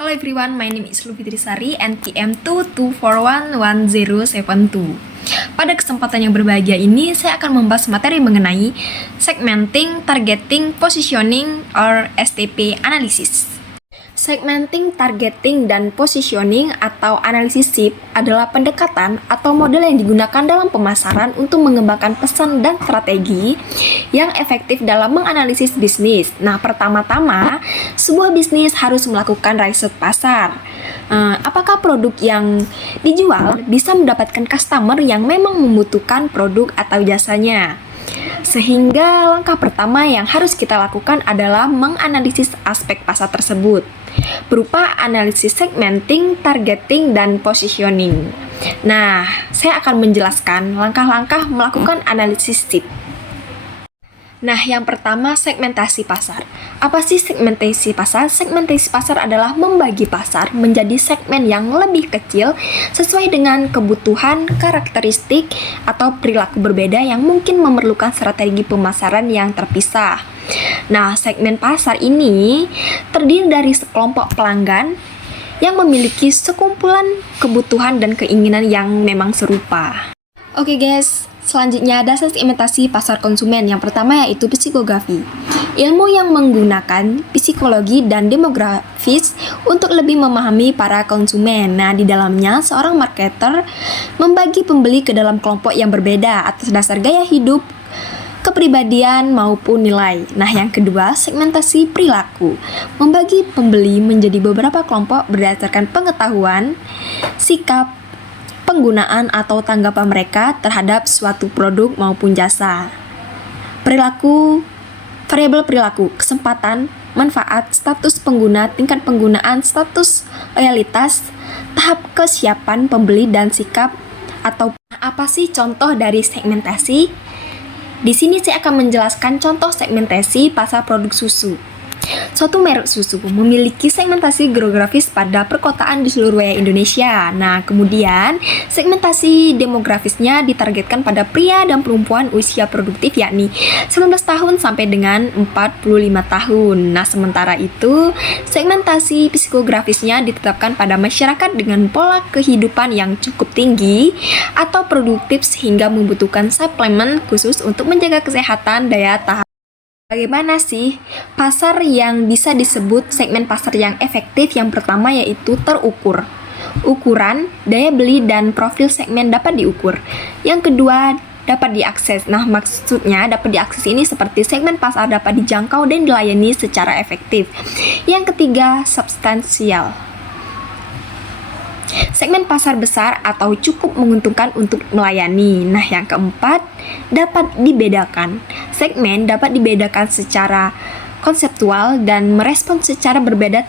Hello everyone, my name is Lufitri Sari, NPM 224111072. Pada kesempatan yang berbahagia ini, saya akan membahas materi mengenai segmenting, targeting, positioning, or STP analysis. Segmenting, targeting, dan positioning atau analisis SIP adalah pendekatan atau model yang digunakan dalam pemasaran untuk mengembangkan pesan dan strategi yang efektif dalam menganalisis bisnis. Nah, pertama-tama, sebuah bisnis harus melakukan riset pasar. Apakah produk yang dijual bisa mendapatkan customer yang memang membutuhkan produk atau jasanya? Sehingga langkah pertama yang harus kita lakukan adalah menganalisis aspek pasar tersebut berupa analisis segmenting, targeting, dan positioning. Nah, saya akan menjelaskan langkah-langkah melakukan analisis SIP. Nah, yang pertama, segmentasi pasar. Apa sih segmentasi pasar? Segmentasi pasar adalah membagi pasar menjadi segmen yang lebih kecil sesuai dengan kebutuhan, karakteristik, atau perilaku berbeda yang mungkin memerlukan strategi pemasaran yang terpisah. Nah, segmen pasar ini terdiri dari sekelompok pelanggan yang memiliki sekumpulan kebutuhan dan keinginan yang memang serupa. Oke guys, selanjutnya ada segmentasi pasar konsumen. Yang pertama yaitu psikografi. Ilmu yang menggunakan psikologi dan demografis untuk lebih memahami para konsumen. Nah, di dalamnya seorang marketer membagi pembeli ke dalam kelompok yang berbeda atas dasar gaya hidup, kepribadian maupun nilai. Nah, yang kedua, segmentasi perilaku. Membagi pembeli menjadi beberapa kelompok berdasarkan pengetahuan, sikap, penggunaan atau tanggapan mereka terhadap suatu produk maupun jasa. Perilaku, variabel perilaku, kesempatan, manfaat, status pengguna, tingkat penggunaan, status loyalitas, tahap kesiapan pembeli dan sikap atau apa sih contoh dari segmentasi? Di sini saya akan menjelaskan contoh segmentasi pasar produk susu. Suatu merek susu memiliki segmentasi geografis pada perkotaan di seluruh wilayah Indonesia. Nah, kemudian segmentasi demografisnya ditargetkan pada pria dan perempuan usia produktif yakni 19 tahun sampai dengan 45 tahun. Nah, sementara itu, segmentasi psikografisnya ditetapkan pada masyarakat dengan pola kehidupan yang cukup tinggi atau produktif sehingga membutuhkan suplemen khusus untuk menjaga kesehatan daya tahan. Bagaimana sih pasar yang bisa disebut segmen pasar yang efektif? Yang pertama yaitu terukur. Ukuran, daya beli, dan profil segmen dapat diukur. Yang kedua, dapat diakses. Nah, maksudnya dapat diakses ini seperti segmen pasar dapat dijangkau dan dilayani secara efektif. Yang ketiga, substansial. Segmen pasar besar atau cukup menguntungkan untuk melayani. Nah, yang keempat, dapat dibedakan. Segmen dapat dibedakan secara konseptual dan merespon secara berbeda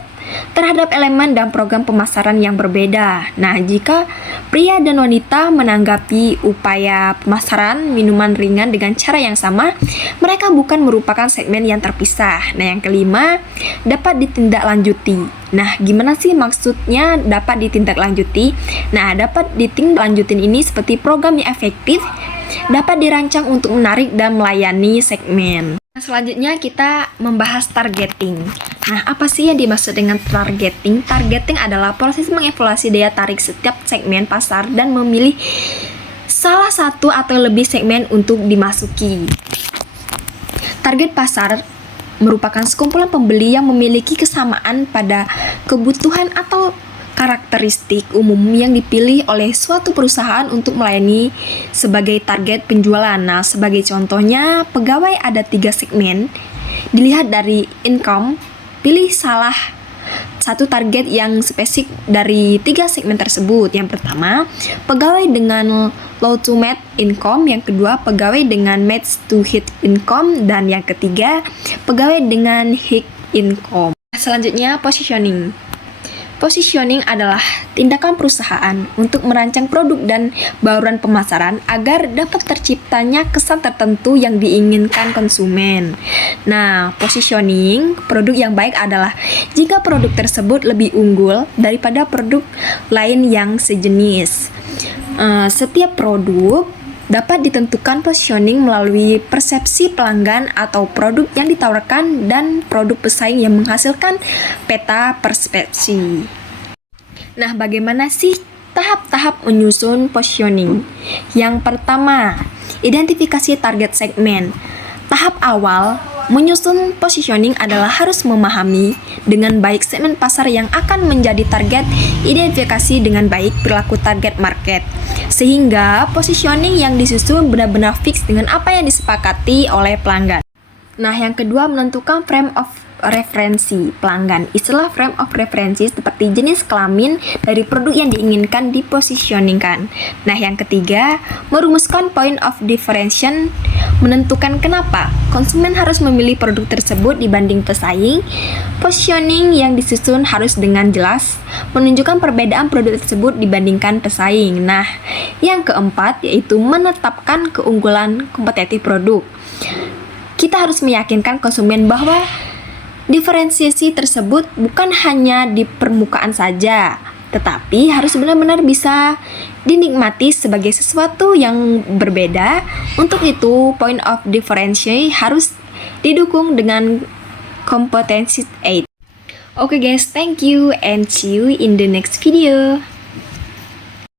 terhadap elemen dan program pemasaran yang berbeda. Nah, jika pria dan wanita menanggapi upaya pemasaran minuman ringan dengan cara yang sama, mereka bukan merupakan segmen yang terpisah. Nah, yang kelima, dapat ditindaklanjuti. Nah, gimana sih maksudnya dapat ditindaklanjuti? Nah, dapat ditindaklanjutin ini seperti program yang efektif, dapat dirancang untuk menarik dan melayani segmen. Nah, selanjutnya kita membahas targeting. Nah, apa sih yang dimaksud dengan targeting? Targeting adalah proses mengevaluasi daya tarik setiap segmen pasar dan memilih salah satu atau lebih segmen untuk dimasuki. Target pasar merupakan sekumpulan pembeli yang memiliki kesamaan pada kebutuhan atau karakteristik umum yang dipilih oleh suatu perusahaan untuk melayani sebagai target penjualan. Nah, sebagai contohnya, pegawai ada 3 segmen. Dilihat dari income, pilih salah satu target yang spesifik dari 3 segmen tersebut. Yang pertama, pegawai dengan low to mid income. Yang kedua, pegawai dengan match to high income. Dan yang ketiga, pegawai dengan high income. Selanjutnya, positioning. Positioning adalah tindakan perusahaan untuk merancang produk dan bauran pemasaran agar dapat terciptanya kesan tertentu yang diinginkan konsumen. Nah, positioning produk yang baik adalah jika produk tersebut lebih unggul daripada produk lain yang sejenis. Setiap produk Dapat ditentukan positioning melalui persepsi pelanggan atau produk yang ditawarkan dan produk pesaing yang menghasilkan peta persepsi. Nah, bagaimana sih tahap-tahap menyusun positioning? Yang pertama, identifikasi target segmen. Tahap awal menyusun positioning adalah harus memahami dengan baik segmen pasar yang akan menjadi target, identifikasi dengan baik perilaku target market, sehingga positioning yang disusun benar-benar fix dengan apa yang disepakati oleh pelanggan. Nah, yang kedua, menentukan frame of referensi pelanggan. Istilah frame of referensi seperti jenis kelamin dari produk yang diinginkan dipositioningkan. Nah, yang ketiga, merumuskan point of differentiation, menentukan kenapa konsumen harus memilih produk tersebut dibanding pesaing. Positioning yang disusun harus dengan jelas menunjukkan perbedaan produk tersebut dibandingkan pesaing. Nah, yang keempat yaitu menetapkan keunggulan kompetitif produk. Kita harus meyakinkan konsumen bahwa diferensiasi tersebut bukan hanya di permukaan saja, tetapi harus benar-benar bisa dinikmati sebagai sesuatu yang berbeda. Untuk itu, point of differentiation harus didukung dengan competency aid. Okay guys, thank you and see you in the next video.